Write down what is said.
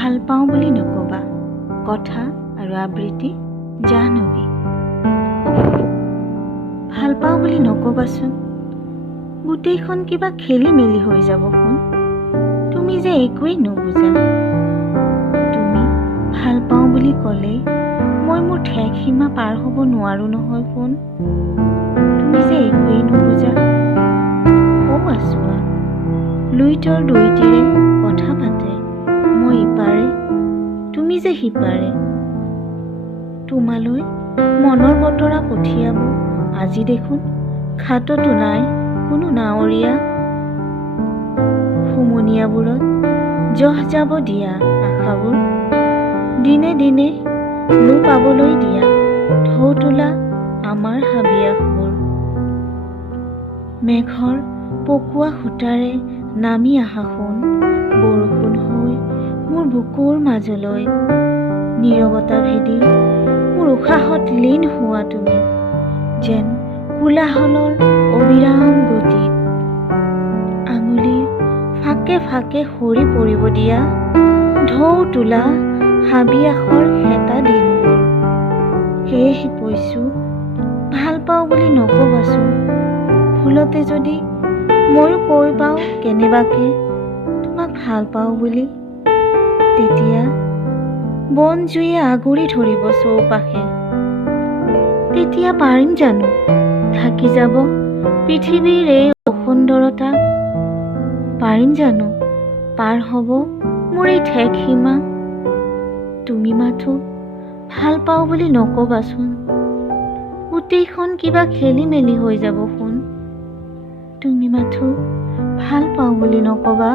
ভাল পাওঁ বুলি নকবা। কথা আৰু আবৃত্তি জাহ্নৱী। ভাল পাওঁ বুলি নকবাচোন, গোটেইখন কিবা খেলি মেলি হৈ যাব শুন। তুমি যে একোৱেই নুবুজা। তুমি ভাল পাওঁ বুলি ক'লেই মই মোৰ ঠেক সীমা পাৰ হ'ব নোৱাৰো নহয় শুন। তুমি যে একোৱেই নুবুজা। আছোৱা লুইতৰ দুইটিৰে কথা পাতে, মই ইপাৰে তুমি যে সিপাৰে। তোমালৈ মনৰ বতৰা পঠিয়াব আজি দেখোন খাটতো নাই কোনো নাৱৰীয়া। হুমুনিয়াবোৰত জহ যাব দিয়া আশাবোৰ, দিনে দিনে নো পাবলৈ দিয়া ঢৌ তোলা আমাৰ হাবিয়াসবোৰ। মেঘৰ পকোৱা সূতাৰে নামি আহা সোণ, বৰষুণ হৈ মোৰ বুকুৰ মাজলৈ। নীৰৱতা ভেদি মোৰ উশাহত লীন হোৱা তুমি, যেন কোলাহলৰ অবিৰাম গতিত। আঙুলিৰ ফাকে ফাকে সৰি পৰিব দিয়া ঢৌ তোলা হাবিয়াসৰ হেতা দিনবোৰ। সেয়েহে কৈছো ভাল পাওঁ বুলি নকবাচোন। ভুলতে যদি ময়ো কৈ পাওঁ কেনেবাকে তোমাক ভাল পাওঁ বুলি, তেতিয়া বন জুয়ে আগুৰি ধৰিব চৌপাশে। তেতিয়া পাৰিম জানো থাকি যাব পৃথিৱীৰ এই অসুন্দৰতা? পাৰিম জানো পাৰ হ'ব মোৰ এই ঠেক সীমা? তুমি মাথো ভাল পাওঁ বুলি নকবাচোন, গোটেইখন কিবা খেলি মেলি হৈ যাব শুন। তুমি মাথো ভাল পাওঁ বুলি নকবা।